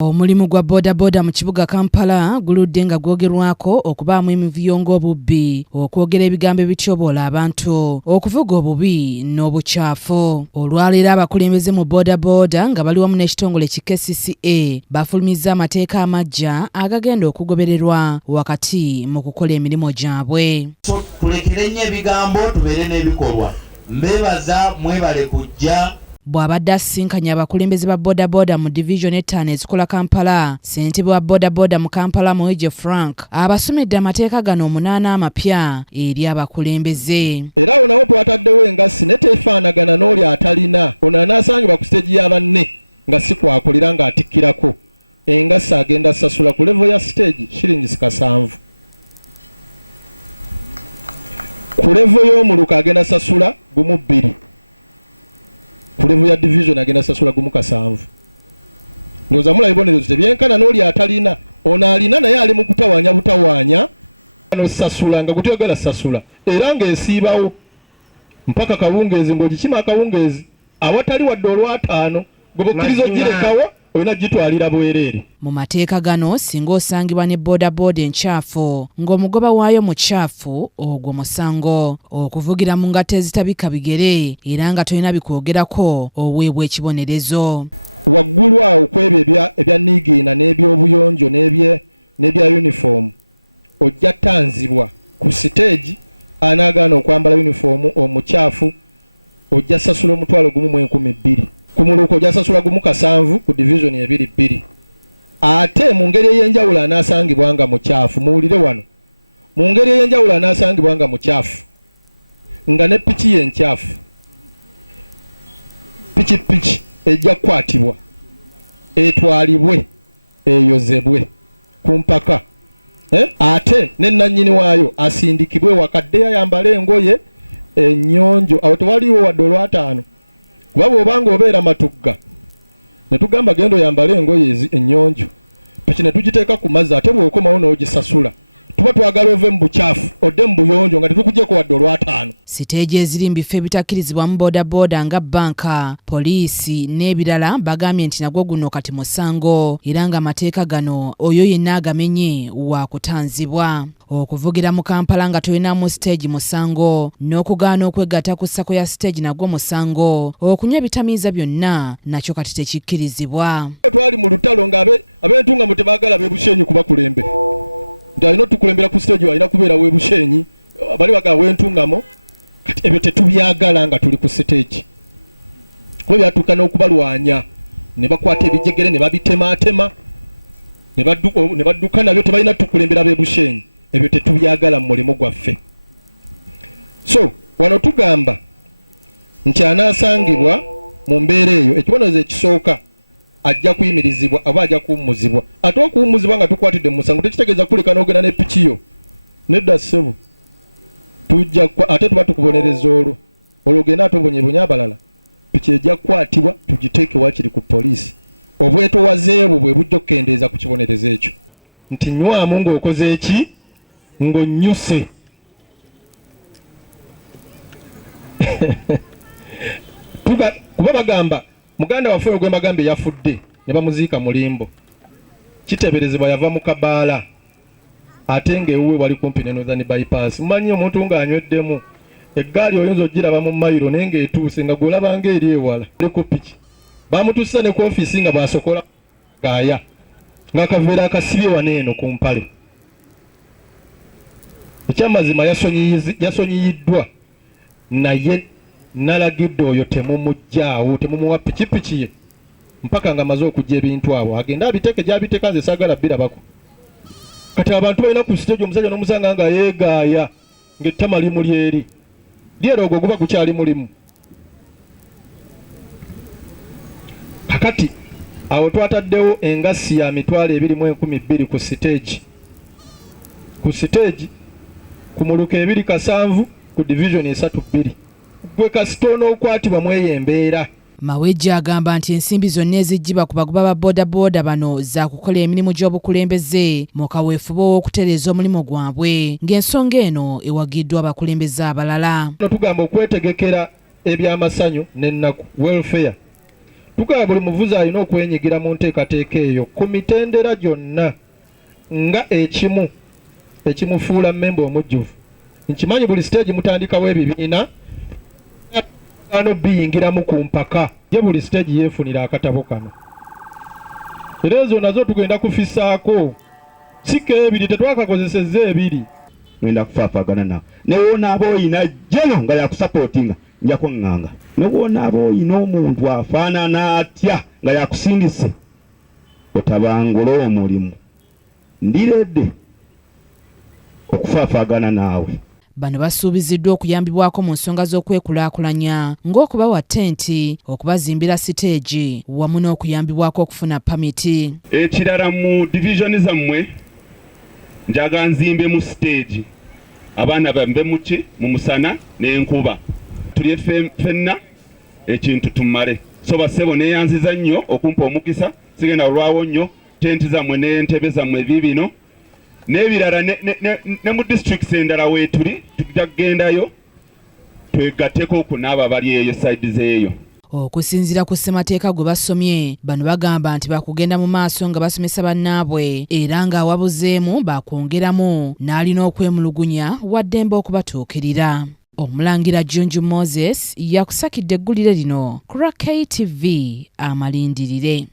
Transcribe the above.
Omulimu gwa bodaboda mu kibuga Kampala guludde nga gwogerwako okubaamu emivuyo ng'obubbi, okwogera ebigambo ebityobola abantu, okuvuga obubi n'obukyafu. Olwaleero abakulembeze mu bodaboda nga bali wamu n'ekitongole ki KCCA bafulumizza amateeka amaggya agagenda okugobererwa wakati mu kukola emirimu gyabwe. So tulekere nnyo ebigambo tubeere n'ebikolwa. Mbeebaza mwebale kujja. Bw'abadde asisinkanya abakulembeze ba bodaboda mu division 5 ezikola Kampala, ssentebe wa bodaboda mu Kampala mawejje Frank abasomedde amateeka gano 8 amapya eri abakulembeze. Era awo nawo twataddewo engassi neteefaanagana n'oli atalina ono anaasangibwa ku siteegi ya banne nga si kwakulira ng'atikkirako. Engassi agenda sasula ku levo ya siteegi shillings 7. Ku levo y'omuluka agenda sasula gumu 2. Kulevu ya division agenda sasula gumu 7. Ndoza mula ibonezo tebyenkana n'oli atalina ono alina naye ali mu kutawaanya butawaanya no sasula nga gutyogera sasula era ng'esiibawo mpaka kawungeezi ng'ogikima akawungeezi awatali wadde olw'ataano gobokkirizo girekawo olina gitwalira bwereere. Mu mateeka gano singa osangibwa ne bodaboda enkyafu ng'omugoba waayo mukyafu ogwo musango, okuvugira mu ngatto ezitabika bigere era nga tolina bikwogerako oweebwa ekibonerezo. Waggulu awo kwebyo ebya niigiina n'ebyobuyonjo n'ebya uniform ojja tanzibwa ku siteegi anaagaana okwambala uniform omukyafu ojja sasula omutwalo gumu mu 12,000. Ku muluka ojja sasula gumu 7 ku division 2. Ate mu ngeri ey'enjawulo anaasangibwa nga mukyafu, muwulire wano, mu ngeri ey'enjawulo anaasangibwa nga mukyafu nga ne piki ye nkyafu, pikipiki ejja kukwatibwa etwalibwe eyozebwe ku mpaka. Ate ne nannyini waayo asindikibwe wakadde yayambala engoye ennyonjo, awo tewaliwo wadde olw'ataano. Kuba bw'obanga obeera matugga ne tugamba genda oyambale engoye ennyonjo, piki ne tugiteeka ku mazzi, ate bw'okomawo n'ogisasula tuba twagala ove mu bukyafu odde mu buyonjo nga tetukugyeko wadde olw'ataano. Siteegi eziri mu bifo ebitakkirizibwa mu bodaboda nga banka, poliisi n'ebirala bagambye nti nagwo guno kati musango era nga amateeka gano oyo yenna agamenye wa kutanzibwa. Okuvugira mu Kampala nga tolinamu siteegi musango, n'okugaana okwegatta ku ssako ya siteegi nagwo musango, okunywa ebitamiiza byonna nakyo kati tekikkirizibwa. Twali mu lutalo nga ab'entungamo tebaagala beebushenyi kubakulembe nti alina otukulembera ku siteegi alina kubeera weebushenyi, bali bagala w'entungamo, kati ebyo tetubyagala nga tuli ku siteegi. Kuba byatuuka n'okubalwanya ne bakwata ebijegere ne babitemaatema ne badduka nabyo tebalina tukulembera beebushenyi. Ebyo tetubyagala mu mulimu gwaffe. So wano tugamba nti anaasangibwa mu mbeera eyo ekibonerezo ekisooka ajja kuyimirizibwa aba ajja kuwummuzibwa. Ate okuwummuzibwa nga tukwatidde mu musango tekitegeeza kuleka n'ogenda ne piki yo nedda ssebo, tujja ate tuba tukubonereza olwo ogenda ate obonyebonya abalala, piki ejja kukwatibwa tugiteeke wakiri ku poliisi. Obwetowazeebwo bwe bujja okukendeeza ku kibonerezo ekyo nti nywamu ng'okoze eki ng'onnyuse. Kuba bagamba muganda waffe ogwe Magambe yafudde ne bamuziika mulimbo, kiteeberezebwa yava mu Kabaala ate ng'ewuwe wali kumpi ne Northern bypass. Mumanyi omuntu ng'anyweddemu eggaali oyinza ogiraba mu mayiro naye ng'etuuse nga gw'olaba ng'eri ewala ku piki. Bamutuusa ne ku ofiisi nga bw'asokola gaaya ng'akaveera akasibye wano eno ku mpale. Ekyamazima yasonyiyiddwa naye nalagidde oyo temumuggyaawo, temumuwa pikipiki ye mpaka nga amaze okujja ebintu awo agenda abiteeke gy'abiteeka, nze saagala birabako. Kati abantu balina ku siteegi omusajja n'omusanga nga yeegaaya ng'ettama limu lyeri lyera ogwo guba gukyali mulimu. Kakati awo twataddewo engassi ya mitwalo 2,200 ku siteegi. Ku siteegi ku muluka 2 ku division 3 gwe kasitoona okwatibwa mw'eyo embeera. Mawejje agamba nti ensimbi zonna eziggyibwa ku bagoba ba bodaboda bano za kukola emirimu gy'obukulembeze mu kaweefube w'okutereeza omulimu gwabwe, ng'ensonga eno ewagiddwa abakulembeze abalala. Tugamba okwetegekera ebyamasanyu n'ennaku welfare Tukaba buli muvuzi alina okwenyigira mu nteekateeka eyo ku mitendera gyonna nga ekimufuula mmemba omujjuvu. Nkimanyi buli stage mutandikawo ebibiina ano biyingiramu ku mpaka ye buli stage yeefunira akatabo kano. Era ezo nazo tugenda kufisaako sika ebiri tetwakakozesezza ebiri. Ngenda kufaafagana nawe newonaaba oyina jeno nga yakusapootinga njako ŋŋanga newonaaba oyina omuntu afaanana atya nga yakusindise otabangula omulimu ndiredde okufaafagana naawe. Bano basuubiziddwa okuyambibwako mu nsonga z'okwekulaakulanya ng'okubawa ttenti, okubazimbira siteegi wamu n'okuyambibwako okufuna pamiti. Ekirala mu divisioni zammwe njaga nzimbe mu siteegi abaana bambe muki mu musana n'enkuba tulye ffenna ekintu tumale. So basebo neeyanziza nnyo okumpa omukisa sigenda olwawo nnyo tenti zammwe n'entebe zammwe bibino n'ebirala ne mu districts endala weetuli tujja kugendayo twegatteko okunaaba bali eyo side zeeyo. Okusinziira ku ssemateeka gwe basomye, bano bagamba nti bakugenda mu maaso nga basomesa bannaabwe era ng'awabuzeemu bakwongeramu n'alina okwemulugunya waddembe okubatuukirira. Omulangira Junju Moses yakusakidde eggulire lino ku KTV Amalindirire.